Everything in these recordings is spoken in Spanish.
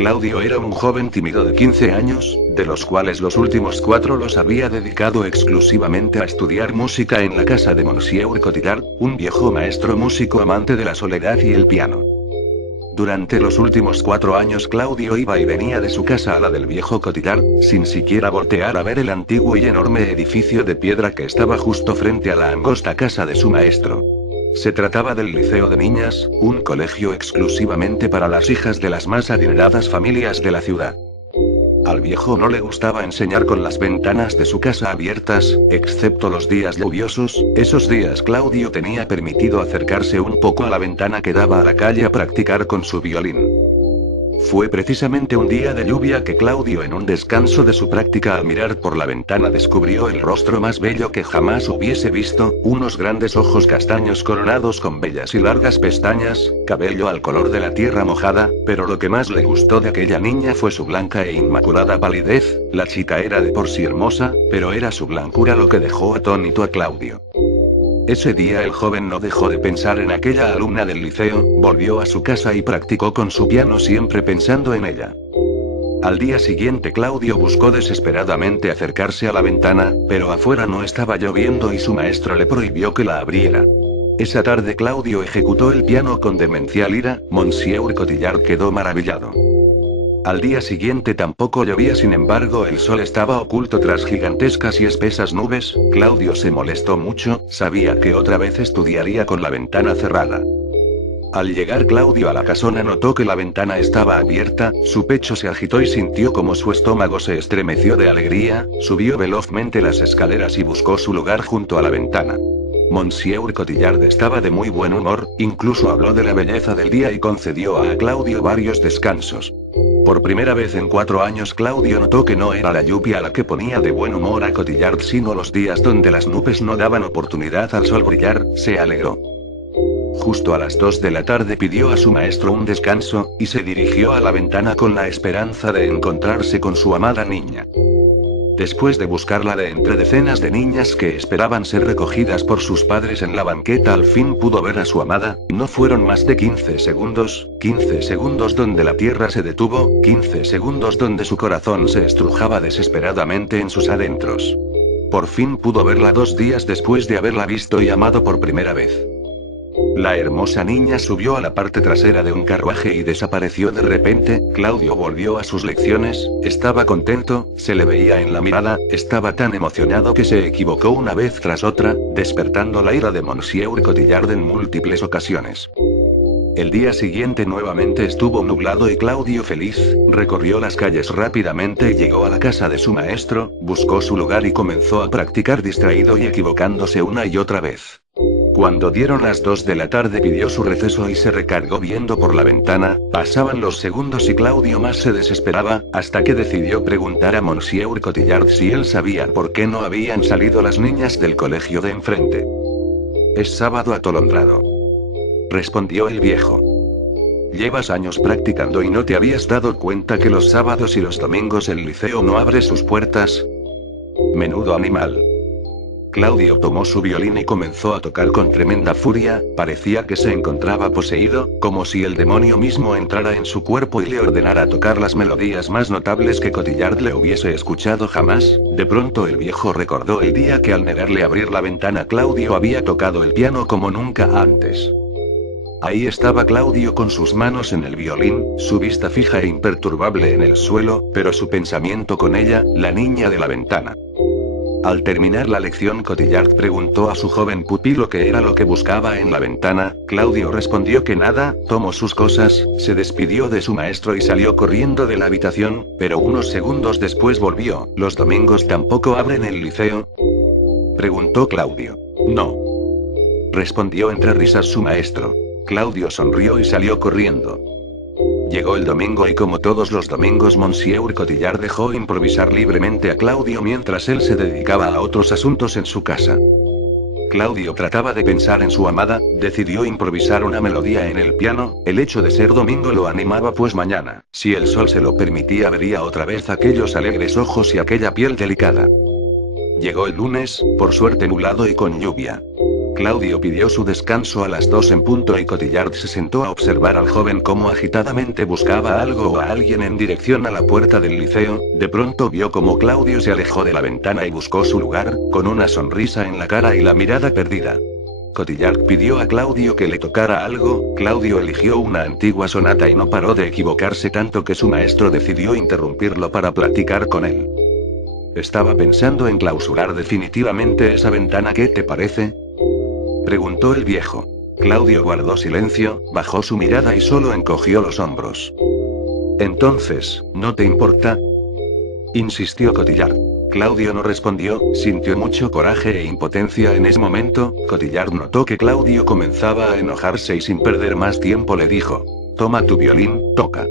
Claudio era un joven tímido de 15 años, de los cuales los últimos 4 los había dedicado exclusivamente a estudiar música en la casa de Monsieur Cotillard, un viejo maestro músico amante de la soledad y el piano. Durante los últimos 4 años Claudio iba y venía de su casa a la del viejo Cotillard, sin siquiera voltear a ver el antiguo y enorme edificio de piedra que estaba justo frente a la angosta casa de su maestro. Se trataba del Liceo de Niñas, un colegio exclusivamente para las hijas de las más adineradas familias de la ciudad. Al viejo no le gustaba enseñar con las ventanas de su casa abiertas, excepto los días lluviosos. Esos días Claudio tenía permitido acercarse un poco a la ventana que daba a la calle a practicar con su violín. Fue precisamente un día de lluvia que Claudio, en un descanso de su práctica al mirar por la ventana, descubrió el rostro más bello que jamás hubiese visto, unos grandes ojos castaños coronados con bellas y largas pestañas, cabello al color de la tierra mojada, pero lo que más le gustó de aquella niña fue su blanca e inmaculada palidez. La chica era de por sí hermosa, pero era su blancura lo que dejó atónito a Claudio. Ese día el joven no dejó de pensar en aquella alumna del liceo, volvió a su casa y practicó con su piano siempre pensando en ella. Al día siguiente Claudio buscó desesperadamente acercarse a la ventana, pero afuera no estaba lloviendo y su maestro le prohibió que la abriera. Esa tarde Claudio ejecutó el piano con demencial ira. Monsieur Cotillard quedó maravillado. Al día siguiente tampoco llovía, sin embargo el sol estaba oculto tras gigantescas y espesas nubes. Claudio se molestó mucho, sabía que otra vez estudiaría con la ventana cerrada. Al llegar Claudio a la casona notó que la ventana estaba abierta, su pecho se agitó y sintió como su estómago se estremeció de alegría. Subió velozmente las escaleras y buscó su lugar junto a la ventana. Monsieur Cotillard estaba de muy buen humor, incluso habló de la belleza del día y concedió a Claudio varios descansos. Por primera vez en 4 años Claudio notó que no era la lluvia la que ponía de buen humor a Cotillard, sino los días donde las nubes no daban oportunidad al sol brillar. Se alegró. Justo a las 2 de la tarde pidió a su maestro un descanso, y se dirigió a la ventana con la esperanza de encontrarse con su amada niña. Después de buscarla de entre decenas de niñas que esperaban ser recogidas por sus padres en la banqueta, al fin pudo ver a su amada. No fueron más de 15 segundos donde la tierra se detuvo, 15 segundos donde su corazón se estrujaba desesperadamente en sus adentros. Por fin pudo verla 2 días después de haberla visto y amado por primera vez. La hermosa niña subió a la parte trasera de un carruaje y desapareció de repente. Claudio volvió a sus lecciones, estaba contento, se le veía en la mirada, estaba tan emocionado que se equivocó una vez tras otra, despertando la ira de Monsieur Cotillard en múltiples ocasiones. El día siguiente nuevamente estuvo nublado y Claudio, feliz, recorrió las calles rápidamente y llegó a la casa de su maestro, buscó su lugar y comenzó a practicar distraído y equivocándose una y otra vez. Cuando dieron las 2 de la tarde pidió su receso y se recargó viendo por la ventana. Pasaban los segundos y Claudio más se desesperaba, hasta que decidió preguntar a Monsieur Cotillard si él sabía por qué no habían salido las niñas del colegio de enfrente. «Es sábado atolondrado», respondió el viejo. «Llevas años practicando y no te habías dado cuenta que los sábados y los domingos el liceo no abre sus puertas. Menudo animal». Claudio tomó su violín y comenzó a tocar con tremenda furia. Parecía que se encontraba poseído, como si el demonio mismo entrara en su cuerpo y le ordenara tocar las melodías más notables que Cotillard le hubiese escuchado jamás. De pronto el viejo recordó el día que, al negarle abrir la ventana, Claudio había tocado el piano como nunca antes. Ahí estaba Claudio con sus manos en el violín, su vista fija e imperturbable en el suelo, pero su pensamiento con ella, la niña de la ventana. Al terminar la lección, Cotillard preguntó a su joven pupilo qué era lo que buscaba en la ventana. Claudio respondió que nada, tomó sus cosas, se despidió de su maestro y salió corriendo de la habitación, pero unos segundos después volvió. ¿Los domingos tampoco abren el liceo?, preguntó Claudio. «No», respondió entre risas su maestro. Claudio sonrió y salió corriendo. Llegó el domingo y, como todos los domingos, Monsieur Cotillard dejó improvisar libremente a Claudio mientras él se dedicaba a otros asuntos en su casa. Claudio trataba de pensar en su amada, decidió improvisar una melodía en el piano. El hecho de ser domingo lo animaba, pues mañana, si el sol se lo permitía, vería otra vez aquellos alegres ojos y aquella piel delicada. Llegó el lunes, por suerte nublado y con lluvia. Claudio pidió su descanso a las 2 en punto y Cotillard se sentó a observar al joven cómo agitadamente buscaba algo o a alguien en dirección a la puerta del liceo. De pronto vio cómo Claudio se alejó de la ventana y buscó su lugar, con una sonrisa en la cara y la mirada perdida. Cotillard pidió a Claudio que le tocara algo. Claudio eligió una antigua sonata y no paró de equivocarse tanto que su maestro decidió interrumpirlo para platicar con él. Estaba pensando en clausurar definitivamente esa ventana, ¿qué te parece?, preguntó el viejo. Claudio guardó silencio, bajó su mirada y solo encogió los hombros. Entonces, ¿no te importa?, insistió Cotillard. Claudio no respondió, sintió mucho coraje e impotencia en ese momento. Cotillard notó que Claudio comenzaba a enojarse y sin perder más tiempo le dijo: toma tu violín, toca.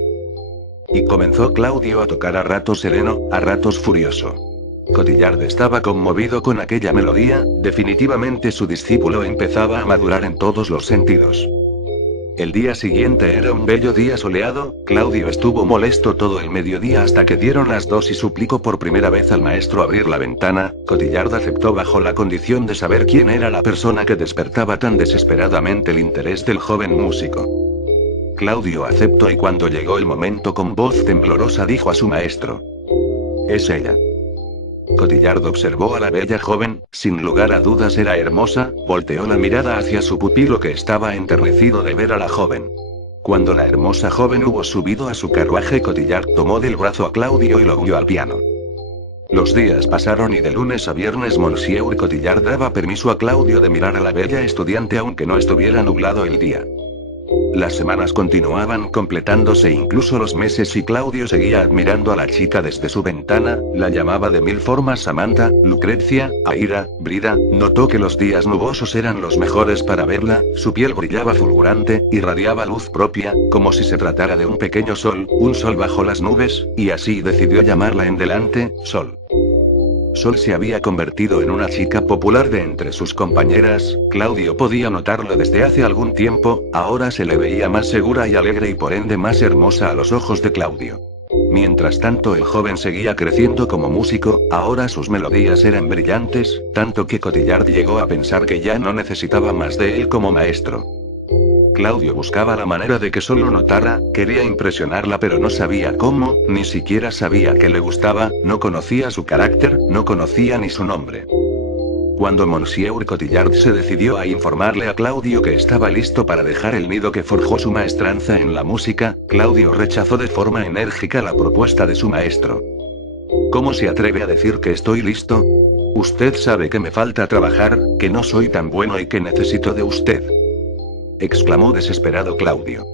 Y comenzó Claudio a tocar a ratos sereno, a ratos furioso. Cotillard estaba conmovido con aquella melodía. Definitivamente su discípulo empezaba a madurar en todos los sentidos. El día siguiente era un bello día soleado. Claudio estuvo molesto todo el mediodía hasta que dieron las 2 y suplicó por primera vez al maestro abrir la ventana. Cotillard aceptó bajo la condición de saber quién era la persona que despertaba tan desesperadamente el interés del joven músico. Claudio aceptó y cuando llegó el momento con voz temblorosa dijo a su maestro: es ella. Cotillard observó a la bella joven, sin lugar a dudas era hermosa. Volteó la mirada hacia su pupilo que estaba enternecido de ver a la joven. Cuando la hermosa joven hubo subido a su carruaje, Cotillard tomó del brazo a Claudio y lo guió al piano. Los días pasaron y de lunes a viernes Monsieur Cotillard daba permiso a Claudio de mirar a la bella estudiante aunque no estuviera nublado el día. Las semanas continuaban completándose, incluso los meses, y Claudio seguía admirando a la chica desde su ventana. La llamaba de mil formas: Samantha, Lucrecia, Aira, Brida. Notó que los días nubosos eran los mejores para verla. Su piel brillaba fulgurante, irradiaba luz propia, como si se tratara de un pequeño sol, un sol bajo las nubes, y así decidió llamarla en delante, Sol. Sol se había convertido en una chica popular de entre sus compañeras. Claudio podía notarlo desde hace algún tiempo. Ahora se le veía más segura y alegre y por ende más hermosa a los ojos de Claudio. Mientras tanto el joven seguía creciendo como músico. Ahora sus melodías eran brillantes, tanto que Cotillard llegó a pensar que ya no necesitaba más de él como maestro. Claudio buscaba la manera de que Sol lo notara, quería impresionarla pero no sabía cómo, ni siquiera sabía que le gustaba, no conocía su carácter, no conocía ni su nombre. Cuando Monsieur Cotillard se decidió a informarle a Claudio que estaba listo para dejar el nido que forjó su maestranza en la música, Claudio rechazó de forma enérgica la propuesta de su maestro. ¿Cómo se atreve a decir que estoy listo? Usted sabe que me falta trabajar, que no soy tan bueno y que necesito de usted, exclamó desesperado Claudio.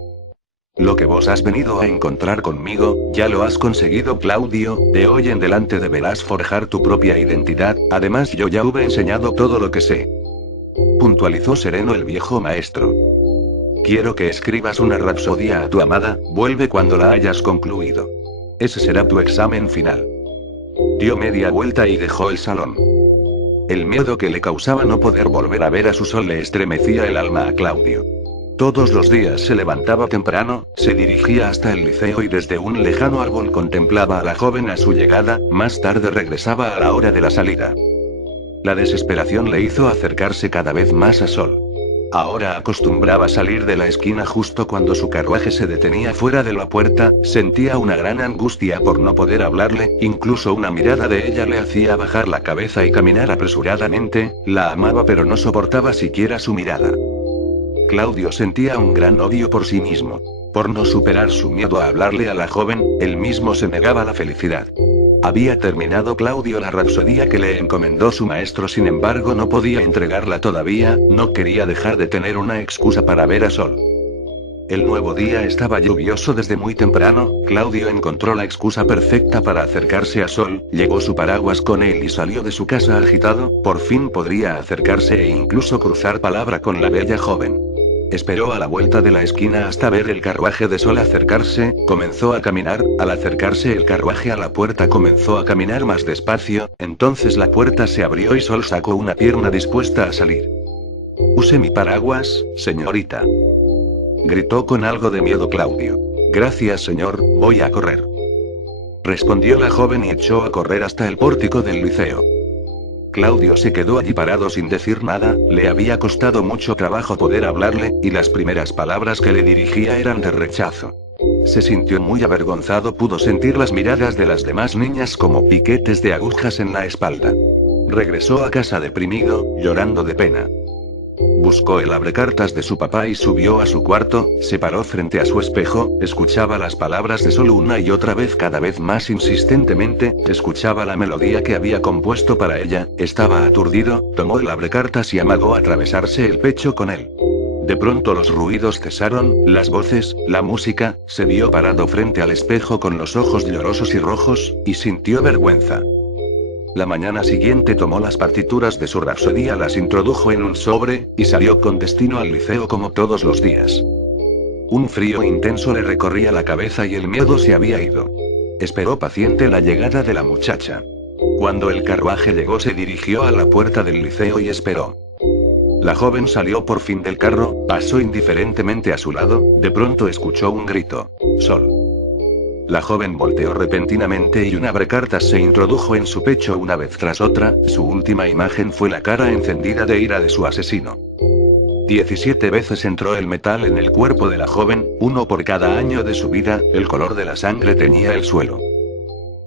Lo que vos has venido a encontrar conmigo, ya lo has conseguido, Claudio. De hoy en adelante deberás forjar tu propia identidad. Además, yo ya hube enseñado todo lo que sé, puntualizó sereno el viejo maestro. Quiero que escribas una rapsodia a tu amada. Vuelve cuando la hayas concluido. Ese será tu examen final. Dio media vuelta y dejó el salón. El miedo que le causaba no poder volver a ver a su Sol le estremecía el alma a Claudio. Todos los días se levantaba temprano, se dirigía hasta el liceo y desde un lejano árbol contemplaba a la joven a su llegada. Más tarde regresaba a la hora de la salida. La desesperación le hizo acercarse cada vez más a Sol. Ahora acostumbraba salir de la esquina justo cuando su carruaje se detenía fuera de la puerta. Sentía una gran angustia por no poder hablarle, incluso una mirada de ella le hacía bajar la cabeza y caminar apresuradamente. La amaba pero no soportaba siquiera su mirada. Claudio sentía un gran odio por sí mismo. Por no superar su miedo a hablarle a la joven, él mismo se negaba a la felicidad. Había terminado Claudio la rapsodía que le encomendó su maestro, sin embargo no podía entregarla todavía, no quería dejar de tener una excusa para ver a Sol. El nuevo día estaba lluvioso desde muy temprano. Claudio encontró la excusa perfecta para acercarse a Sol, llevó su paraguas con él y salió de su casa agitado. Por fin podría acercarse e incluso cruzar palabra con la bella joven. Esperó a la vuelta de la esquina hasta ver el carruaje de Sol acercarse. Comenzó a caminar. Al acercarse el carruaje a la puerta comenzó a caminar más despacio. Entonces la puerta se abrió y Sol sacó una pierna dispuesta a salir. «Use mi paraguas, señorita», gritó con algo de miedo Claudio. «Gracias, señor, voy a correr», respondió la joven y echó a correr hasta el pórtico del liceo. Claudio se quedó allí parado sin decir nada, le había costado mucho trabajo poder hablarle, y las primeras palabras que le dirigía eran de rechazo. Se sintió muy avergonzado, pudo sentir las miradas de las demás niñas como piquetes de agujas en la espalda. Regresó a casa deprimido, llorando de pena. Buscó el abrecartas de su papá y subió a su cuarto, se paró frente a su espejo, escuchaba las palabras de Sol una y otra vez, cada vez más insistentemente, escuchaba la melodía que había compuesto para ella, estaba aturdido, tomó el abrecartas y amagó atravesarse el pecho con él. De pronto los ruidos cesaron, las voces, la música, se vio parado frente al espejo con los ojos llorosos y rojos, y sintió vergüenza. La mañana siguiente tomó las partituras de su rapsodía, las introdujo en un sobre, y salió con destino al liceo como todos los días. Un frío intenso le recorría la cabeza y el miedo se había ido. Esperó paciente la llegada de la muchacha. Cuando el carruaje llegó, se dirigió a la puerta del liceo y esperó. La joven salió por fin del carro, pasó indiferentemente a su lado, de pronto escuchó un grito: «Sol». La joven volteó repentinamente y un abrecartas se introdujo en su pecho una vez tras otra, su última imagen fue la cara encendida de ira de su asesino. 17 veces entró el metal en el cuerpo de la joven, uno por cada año de su vida, el color de la sangre teñía el suelo.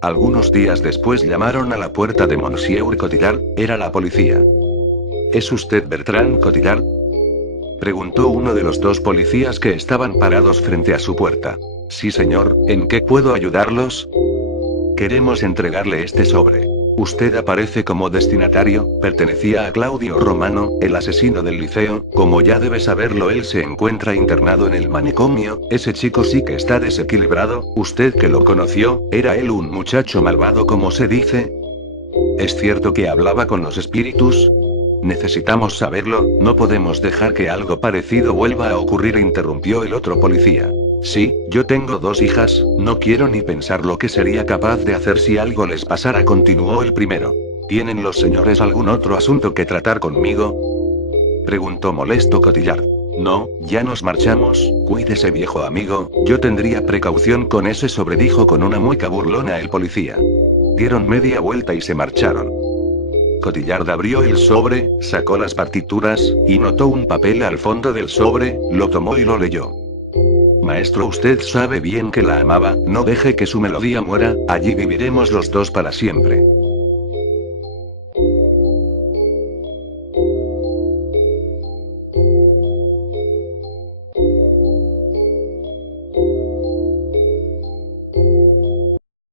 Algunos días después llamaron a la puerta de Monsieur Cotillard, era la policía. ¿Es usted Bertrand Cotillard?, preguntó uno de los dos policías que estaban parados frente a su puerta. Sí, señor, ¿en qué puedo ayudarlos? Queremos entregarle este sobre. Usted aparece como destinatario, pertenecía a Claudio Romano, el asesino del liceo, como ya debe saberlo, él se encuentra internado en el manicomio, ese chico sí que está desequilibrado, usted que lo conoció, ¿era él un muchacho malvado como se dice? ¿Es cierto que hablaba con los espíritus? Necesitamos saberlo, no podemos dejar que algo parecido vuelva a ocurrir, interrumpió el otro policía. Sí, yo tengo 2 hijas, no quiero ni pensar lo que sería capaz de hacer si algo les pasara, continuó el primero. ¿Tienen los señores algún otro asunto que tratar conmigo?, preguntó molesto Cotillard. No, ya nos marchamos, cuídese viejo amigo, yo tendría precaución con ese sobre, dijo con una mueca burlona el policía. Dieron media vuelta y se marcharon. Cotillard abrió el sobre, sacó las partituras, y notó un papel al fondo del sobre, lo tomó y lo leyó. Maestro, usted sabe bien que la amaba, no deje que su melodía muera, allí viviremos los dos para siempre.